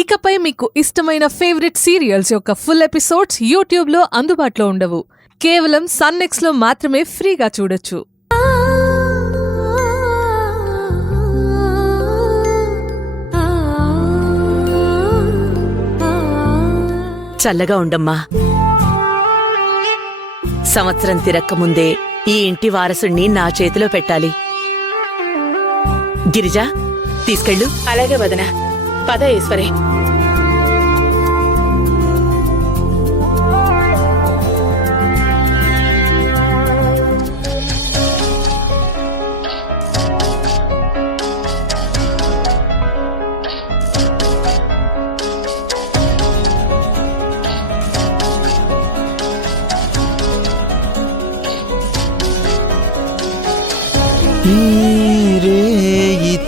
ఇకపై మీకు ఇష్టమైన ఫేవరెట్ సీరియల్స్ యొక్క ఫుల్ ఎపిసోడ్స్ యూట్యూబ్లో అందుబాటులో ఉండవు. కేవలం సన్నెక్స్లో మాత్రమే ఫ్రీగా చూడొచ్చు. చల్లగా ఉండమ్మా. సంవత్సరం తిరక్కముందే ఈ ఇంటి వారసుణ్ణి నా చేతిలో పెట్టాలి. గిరిజా, తీసుకెళ్ళు. అలాగే వదన. పద ఈశ్వరి.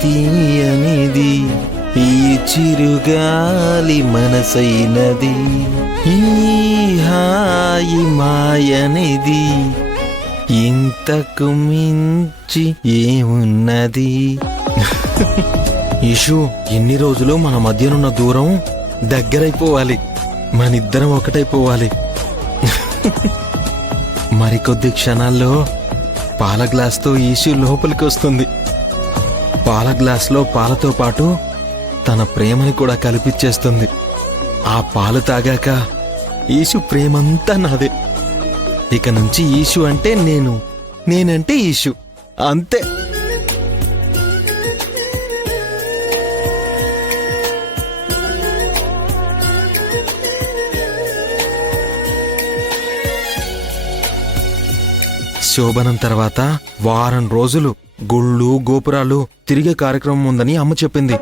తీయనిది ఈ చిరుగాలి మనసైనది, ఈ హాయి మాయనిది ఇంతకు మించి ఏమున్నది. ఇషు, ఎన్ని రోజులు మన మధ్యనున్న దూరం దగ్గరైపోవాలి, మనిద్దరం ఒకటైపోవాలి. మరికొద్ది క్షణాల్లో పాల గ్లాస్తో ఈషు లోపలికి వస్తుంది. పాల గ్లాస్లో పాలతో పాటు తన ప్రేమని కూడా కలిపిచ్చేస్తుంది. ఆ పాలు తాగాక ఈషు ప్రేమంతా నాదే. ఇక నుంచి ఈషు అంటే నేను, నేనంటే ఈషు, అంతే. శోభనం తర్వాత వారం రోజులు గుళ్ళు గోపురాలు తిరిగే కార్యక్రమం ఉందని అమ్మ చెప్పింది.